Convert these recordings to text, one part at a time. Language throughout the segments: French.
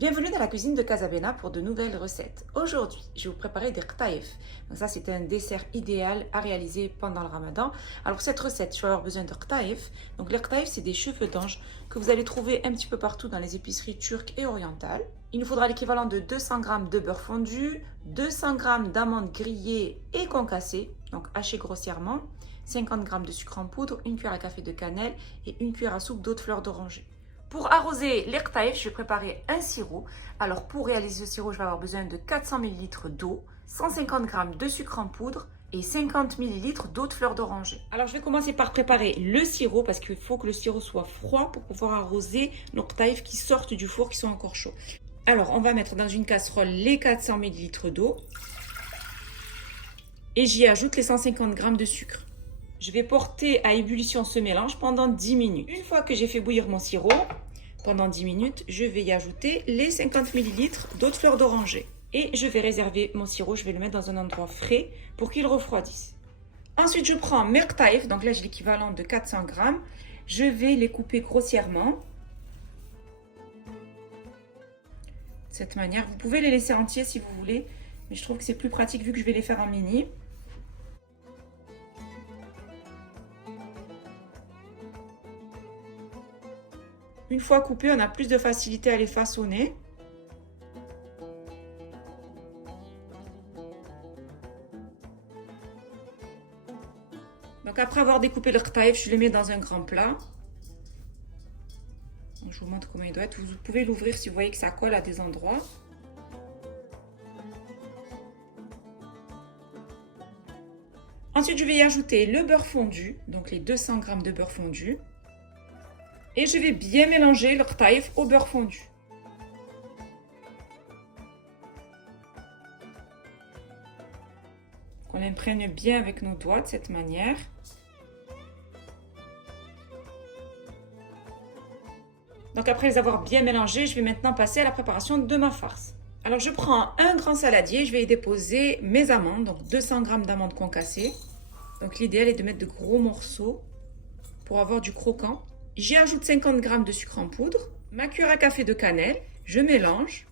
Bienvenue dans la cuisine de Casabena pour de nouvelles recettes. Aujourd'hui, je vais vous préparer des qtaïf. Donc ça, c'est un dessert idéal à réaliser pendant le ramadan. Alors pour cette recette, je vais avoir besoin de qtaïf. Donc les qtaïf, c'est des cheveux d'ange que vous allez trouver un petit peu partout dans les épiceries turques et orientales. Il nous faudra l'équivalent de 200 g de beurre fondu, 200 g d'amandes grillées et concassées, donc hachées grossièrement, 50 g de sucre en poudre, une cuillère à café de cannelle et une cuillère à soupe d'eau de fleur d'oranger. Pour arroser les qtaïf, je vais préparer un sirop. Alors pour réaliser ce sirop, je vais avoir besoin de 400 ml d'eau, 150 g de sucre en poudre et 50 ml d'eau de fleur d'oranger. Alors je vais commencer par préparer le sirop parce qu'il faut que le sirop soit froid pour pouvoir arroser nos qtaïf qui sortent du four, qui sont encore chauds. Alors on va mettre dans une casserole les 400 ml d'eau et j'y ajoute les 150 g de sucre. Je vais porter à ébullition ce mélange pendant 10 minutes. Une fois que j'ai fait bouillir mon sirop, pendant 10 minutes, je vais y ajouter les 50 ml d'eau de fleur d'oranger. Et je vais réserver mon sirop, je vais le mettre dans un endroit frais pour qu'il refroidisse. Ensuite, je prends mes qtaïf, donc là j'ai l'équivalent de 400 g. Je vais les couper grossièrement. De cette manière, vous pouvez les laisser entiers si vous voulez, mais je trouve que c'est plus pratique vu que je vais les faire en mini. Une fois coupés, on a plus de facilité à les façonner. Donc après avoir découpé le qtaïf, je le mets dans un grand plat. Je vous montre comment il doit être. Vous pouvez l'ouvrir si vous voyez que ça colle à des endroits. Ensuite, je vais y ajouter le beurre fondu, donc les 200 g de beurre fondu. Et je vais bien mélanger le qtaïf au beurre fondu. On l'imprègne bien avec nos doigts de cette manière. Donc après les avoir bien mélangés, je vais maintenant passer à la préparation de ma farce. Alors je prends un grand saladier, je vais y déposer mes amandes, donc 200 g d'amandes concassées. Donc l'idéal est de mettre de gros morceaux pour avoir du croquant. J'y ajoute 50 g de sucre en poudre, ma cuillère à café de cannelle, je mélange.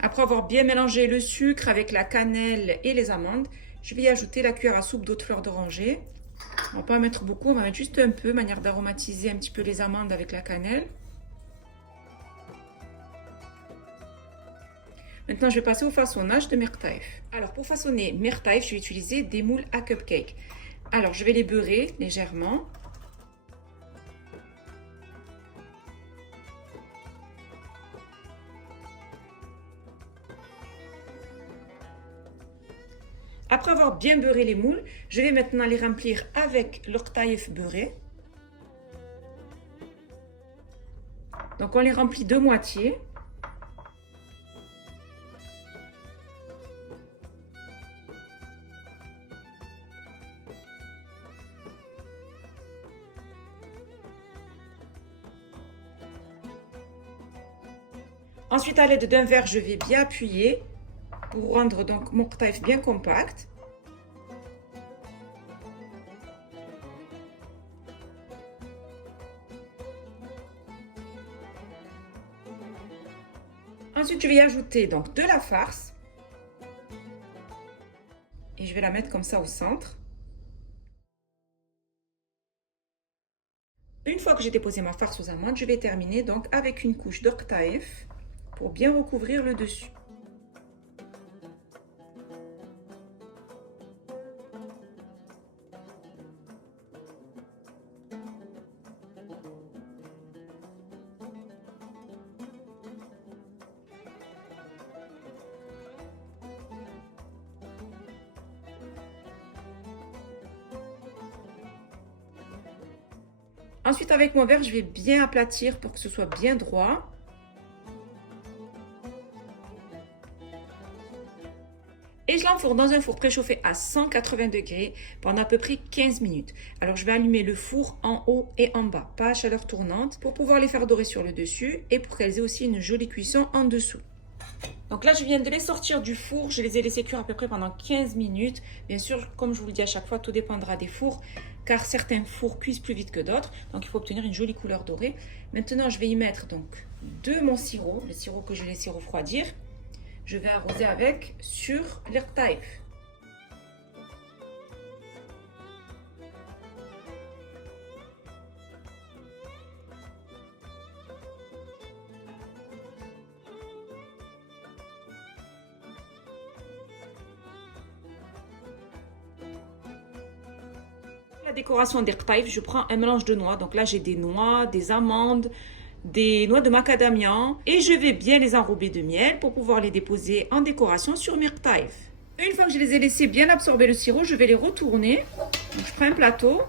Après avoir bien mélangé le sucre avec la cannelle et les amandes, je vais y ajouter la cuillère à soupe d'eau de fleur d'oranger. On ne va pas en mettre beaucoup, on va mettre juste un peu, manière d'aromatiser un petit peu les amandes avec la cannelle. Maintenant, je vais passer au façonnage de mes qtaïf. Alors, pour façonner mes qtaïf, je vais utiliser des moules à cupcake. Alors, je vais les beurrer légèrement. Après avoir bien beurré les moules, je vais maintenant les remplir avec le qtaïf beurré. Donc, on les remplit de moitié. Ensuite, à l'aide d'un verre, je vais bien appuyer pour rendre donc mon qtaïf bien compact. Ensuite, je vais y ajouter donc de la farce et je vais la mettre comme ça au centre. Une fois que j'ai déposé ma farce aux amandes, je vais terminer donc avec une couche de qtaïf pour bien recouvrir le dessus. Ensuite, avec mon verre, je vais bien aplatir pour que ce soit bien droit. Et je l'enfourne dans un four préchauffé à 180 degrés pendant à peu près 15 minutes. Alors, je vais allumer le four en haut et en bas, pas à chaleur tournante, pour pouvoir les faire dorer sur le dessus et pour qu'elles aient aussi une jolie cuisson en dessous. Donc là, je viens de les sortir du four. Je les ai laissés cuire à peu près pendant 15 minutes. Bien sûr, comme je vous le dis à chaque fois, tout dépendra des fours. car certains fours cuisent plus vite que d'autres, donc il faut obtenir une jolie couleur dorée. Maintenant, je vais y mettre donc de mon sirop, le sirop que j'ai laissé refroidir. Je vais arroser avec sur les qtaïf. La décoration des qtaïf, je prends un mélange de noix. Donc là, j'ai des noix, des amandes, des noix de macadamia et je vais bien les enrober de miel pour pouvoir les déposer en décoration sur mes qtaïf. Une fois que je les ai laissés bien absorber le sirop, je vais les retourner. Donc, je prends un plateau.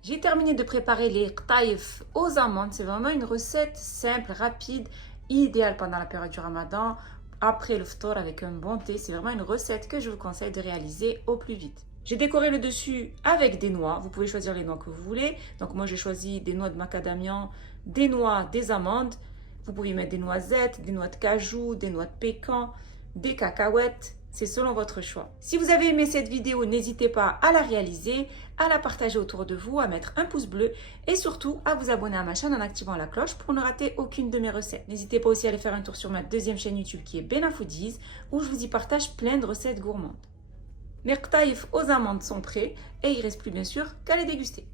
J'ai terminé de préparer les qtaïf aux amandes. C'est vraiment une recette simple, rapide, idéale pendant la période du ramadan. Après le ftour avec un bon thé, c'est vraiment une recette que je vous conseille de réaliser au plus vite. J'ai décoré le dessus avec des noix. Vous pouvez choisir les noix que vous voulez. Donc moi, j'ai choisi des noix de macadamia, des noix, des amandes. Vous pouvez mettre des noisettes, des noix de cajou, des noix de pécan, des cacahuètes. C'est selon votre choix. Si vous avez aimé cette vidéo, n'hésitez pas à la réaliser, à la partager autour de vous, à mettre un pouce bleu et surtout à vous abonner à ma chaîne en activant la cloche pour ne rater aucune de mes recettes. N'hésitez pas aussi à aller faire un tour sur ma deuxième chaîne YouTube qui est Bena Foodies où je vous y partage plein de recettes gourmandes. Mes qtaïf aux amandes sont prêts et il ne reste plus bien sûr qu'à les déguster.